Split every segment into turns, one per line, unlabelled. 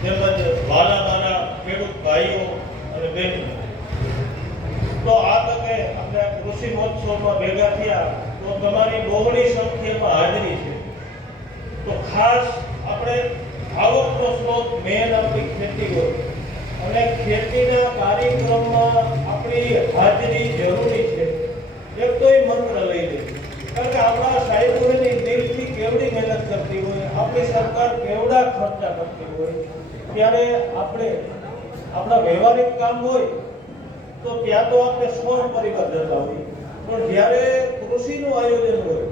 તેમજ વાલા મારા ભાઈઓ અને તો આ તકે મહોત્સવમાં ભેગા થયા તો તમારી બહોળી સંખ્યામાં હાજરી છે તો ખાસ આપણે આવકનો સ્ત્રોત મેન આપણી ખેતી હોય અને ખેતીના કાર્યક્રમમાં આપણી હાજરી જરૂરી છે એક તો એ મંત્ર લઈ લે કારણ કે આપણા સાહેબોની દિલથી કેવડી મહેનત કરતી હોય આપણી કેવડા ખર્ચા કરતી હોય. ત્યારે આપણે આપણા વ્યવહારિક કામ હોય, તો ત્યાં તો આપણે સ્વર્ણ પરિવાર જતા પણ જ્યારે કૃષિનું આયોજન હોય,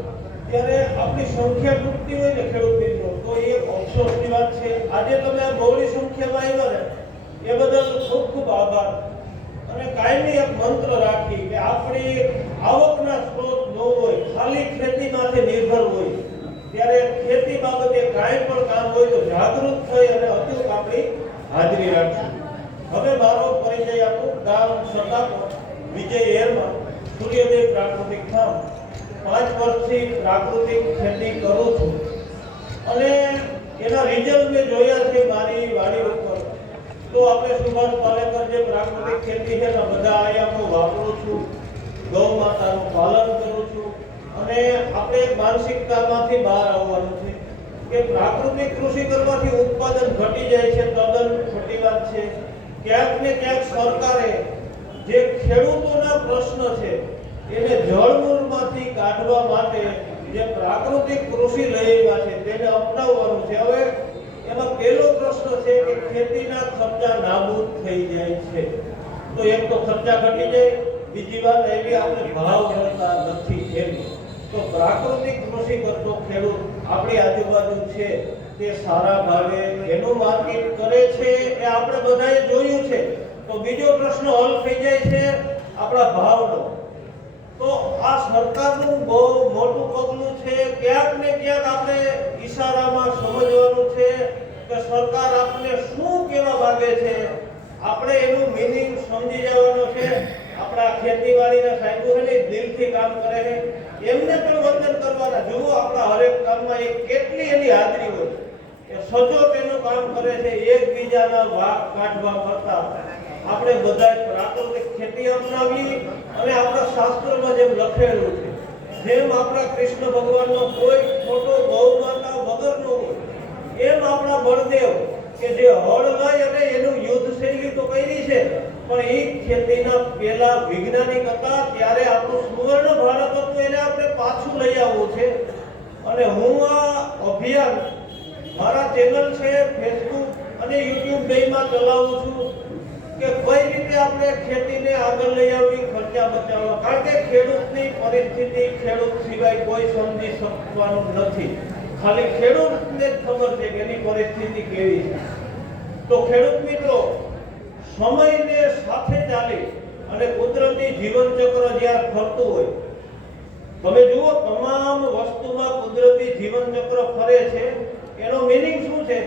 ત્યારે આપણી સંખ્યા તૂટતી હોય ને ખેડૂત મિત્રો તો એ અફસોસની વાત છે. આજે તમે આ બહોળી સંખ્યામાં આવ્યા ને, એ બદલ ખૂબ ખૂબ આભાર. અને કાયમી એક મંત્ર રાખી કે આપણી આવકના સ્ત્રોત ન હોય, ખાલી ખેતીમાંથી નિર્ભર હોય. ત્યારે ખેતી બાબતે કાંઈ પણ કામ હોય તો જાગૃત થઈ અને અચૂક આપણી હાજરી રાખી હવે મારો પરિચય આપું. ગામ સતાપો વિજય એરમાં સૂર્યોદય પ્રાકૃતિક ફાર્મ પાંચ વર્ષથી પ્રાકૃતિક ખેતી કરું છું. અને એના રિઝલ્ટ મેં જોયા છે મારી વાડી ઉપર. તો આપણે સુભાષ પાલેકર જે પ્રાકૃતિક ખેતી છે એના બધા આયામો વાપરું છું. ગૌ માતાનું પાલન કરું છું. અને આપણે એક માનસિકતામાંથી બહાર આવવાનું છે. કે પ્રાકૃતિક કૃષિ કરવાથી ઉત્પાદન ઘટી જાય છે, તદ્દન ખોટી વાત છે. ક્યાંક ને ક્યાંક સરકારે જે ખેડૂતોના પ્રશ્ન છે, એને જળમૂળમાંથી કાઢવા માટે જે પ્રાકૃતિક કૃષિ લઈ આવ્યા છે, તેને અપનાવવાનું છે. હવે એમાં પહેલો પ્રશ્ન છે કે ખેતીના ખર્ચા નાબૂદ થઈ જાય છે. તો એક તો ખર્ચા ઘટી જાય, બીજી વાત એવી આપણે ભાવ મળતા નથી એમ. તો પ્રાકૃતિક કૃષિ કરતો ખેડૂત આપણી આજુબાજુ છે, તે સારા ભાવે એનું માર્કેટ કરે છે એ આપણે બધાએ જોયું છે. તો બીજો પ્રશ્ન હલ થઈ જાય છે આપણા ભાવનો. તો આ સરકારનું બહુ મોટું પગલું છે, ક્યાંક ને ક્યાંક આપણે ઈશારામાં સમજવાનું છે કે સરકાર આપણે શું કહેવા માંગે છે, આપણે એનું મિનિંગ સમજી જવાનું આપણા ખેતીવાડીના સાહેબો છે ને દિલથી કામ કરે છે. એમને પણ વંદન કરવાના. જુઓ આપણા હરેક કામમાં એ કેટલી એની હાજરી હોય. એ સજો તેનું કામ કરે છે, એકબીજાના વાક કાઢવા કરતા આપણે બધા પ્રાકૃતિક ખેતી અપનાવી અને આપણા શાસ્ત્રોમાં જેમ લખેલું છે, જેમ આપણા કૃષ્ણ ભગવાનનો કોઈ ખોટો ગૌ માતા વગરનો એમ આપણા બળદેવ કે જે હળ અને એનું યુદ્ધ શૈલી તો કરી છે પણ એ ખેતીના પેલા વૈજ્ઞાનિક હતા ત્યારે આપણું સુવર્ણ ભારત હતું, એને આપણે પાછું લઈ આવવું છે. અને હું આ અભિયાન મારા ચેનલ છે ફેસબુક અને યુટ્યુબ બેમાં ચલાવું છું કે કઈ રીતે આપણે ખેતીને આગળ લઈ આવવી ખર્ચા બચાવવા. કારણ કે ખેડૂતની પરિસ્થિતિ, ખેડૂત સિવાય કોઈ સમજી શકવાનું નથી. ખાલી ખેડૂતને જ ખબર છે કે એની પરિસ્થિતિ કેવી છે. તો ખેડૂત મિત્રો, સમયને સાથે ચાલી અને કુદરતી જીવન ચક્ર જ્યાં ફરતું હોય, તમે જુઓ તમામ વસ્તુમાં કુદરતી જીવનચક્ર ફરે છે. એનો મિનિંગ શું છે?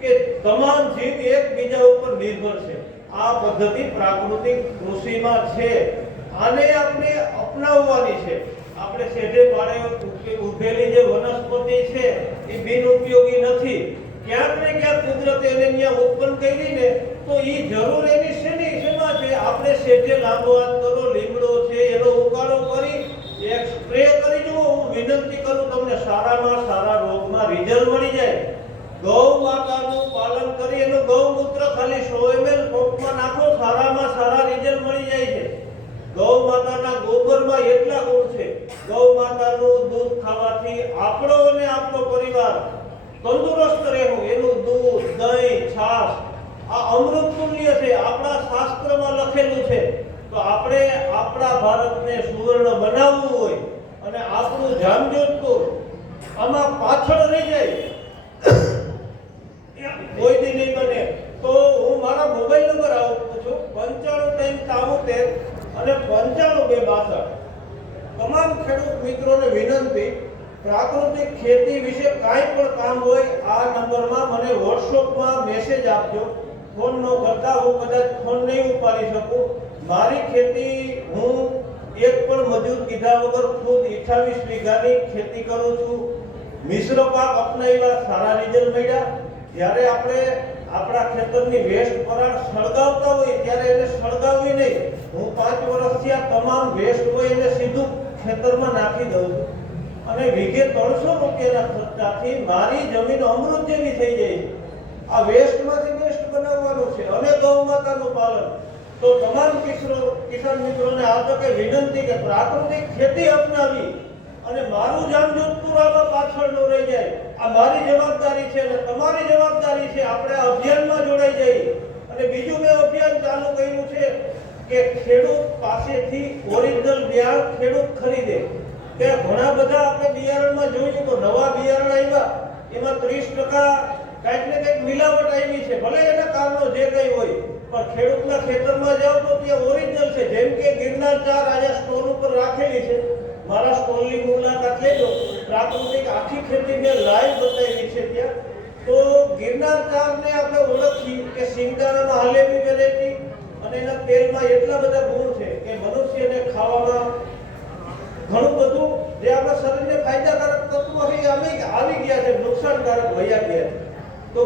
કે તમામ જીવ એકબીજા ઉપર નિર્ભર છે. આ પદ્ધતિ પ્રાકૃતિક કૃષિમાં છે. આને આપણે અપનાવવાની છે. આપણે શેઢે પાડે ઉભેલી જે વનસ્પતિ છે, એ બિન ઉપયોગી નથી. ક્યાંક ને ક્યાંક કુદરતે એને ત્યાં ઉત્પન્ન કરી ને, તો એ જરૂર એની શેની? શેમાં છે? આપણે શેઠે લાંબો હાથ કરો, લીમડો છે, એનો ઉકાળો કરી, એક સ્પ્રે કરી જુઓ. હું વિનંતી કરું, તમને સારામાં સારા રોગમાં રિઝલ્ટ મળી જાય. ગૌ માતાનું પાલન કરી એનું ગૌમૂત્ર ખાલી સો એમએલ કોપમાં નાખો, સારામાં સારા રિઝલ્ટ મળી જાય. છે ગોબરમાં એટલા ગુણ છે. ગૌ માતાનું દૂધ ખાવાથી આપણો અને આપણો પરિવાર તંદુરસ્ત રહેવું, એનું દૂધ, દહીં, છાશ, આ અમૃત તુલ્ય છે, આપણા શાસ્ત્રમાં લખેલું છે. તો આપણે આપણા ભારતને સુવર્ણ બનાવવું હોય અને આપણું જામજોધપુર આમાં પાછળ રહી જાય. કોઈ દી નહીં બને. તો હું મારા મોબાઈલ નંબર આવું છું, પંચાણું ત્રણ તેર અને પંચાણું બે બાસઠ. તમામ ખેડૂત મિત્રોને વિનંતી, પ્રાકૃતિક ખેતી વિશે કાંઈ પણ કામ હોય, આ નંબરમાં મને વોટ્સઅપમાં મેસેજ આપજો. ફોન ન કરતા હું કદાચ ફોન નહીં ઉપાડી શકું. મારી ખેતી હું એક પણ મજૂર કીધા વગર ખુદ 28 વીઘાની ખેતી કરું છું. મિશ્ર પાક અપનાવ્યા, સારા રિઝલ્ટ મળ્યા. જ્યારે આપણે આપણા ખેતરની વેસ્ટ પરાળ સળગાવતા હોય ત્યારે એને સળગાવવી નહીં. હું પાંચ વર્ષથી આ તમામ વેસ્ટ હોય એને સીધું ખેતરમાં નાખી દઉં અને વીઘે ત્રણસો રૂપિયાના ખર્ચાથી મારી જમીન અમૃત જેવી થઈ જાય આ વેસ્ટમાંથી બેસ્ટ બનાવવાનું છે. અને ગૌ માતાનું પાલન. તો તમામ કિશોરો, કિસાન મિત્રોને આ તકે વિનંતી કે પ્રાકૃતિક ખેતી અપનાવી અને મારું જામ જોધપુર આમાં પાછળ ન રહી જાય. આ મારી જવાબદારી છે અને તમારી જવાબદારી છે. આપણે આ અભિયાનમાં જોડાઈ જઈએ. અને બીજું મેં અભિયાન ચાલુ કર્યું છે. કે ખેડૂત પાસેથી ઓરિજિનલ બિયારણ ખેડૂત ખરીદે. કે ઘણા બધા આપણે બિયારણમાં જોઈએ તો નવા બિયારણ આવ્યા. એમાં ત્રીસ ટકા કાંઈક ને કંઈક મિલાવટ આવી છે, ભલે એના કારણો જે કંઈ હોય. પણ ખેડૂતના ખેતરમાં જાઓ તો ત્યાં ઓરિજિનલ છે. જેમ કે ગિરનાર ચાર આજે સ્ટોલ ઉપર રાખેલી છે. મારા સ્ટોલની મુલાકાત લેજો. પ્રાકૃતિક આખી ખેતી મેં લાઈવ બતાવી છે ત્યાં. તો ગિરનાર ચારને આપણે ઓળખી કે સિંગદાણામાં હાલેવી વેરાયટી અને એના તેલમાં એટલા બધા ગુણ છે કે મનુષ્યને ખાવામાં ઘણું બધું જે આપણા શરીરને ફાયદાકારક તત્વો છે એ આવી ગયા છે, નુકસાનકારક વયા ગયા છે. તો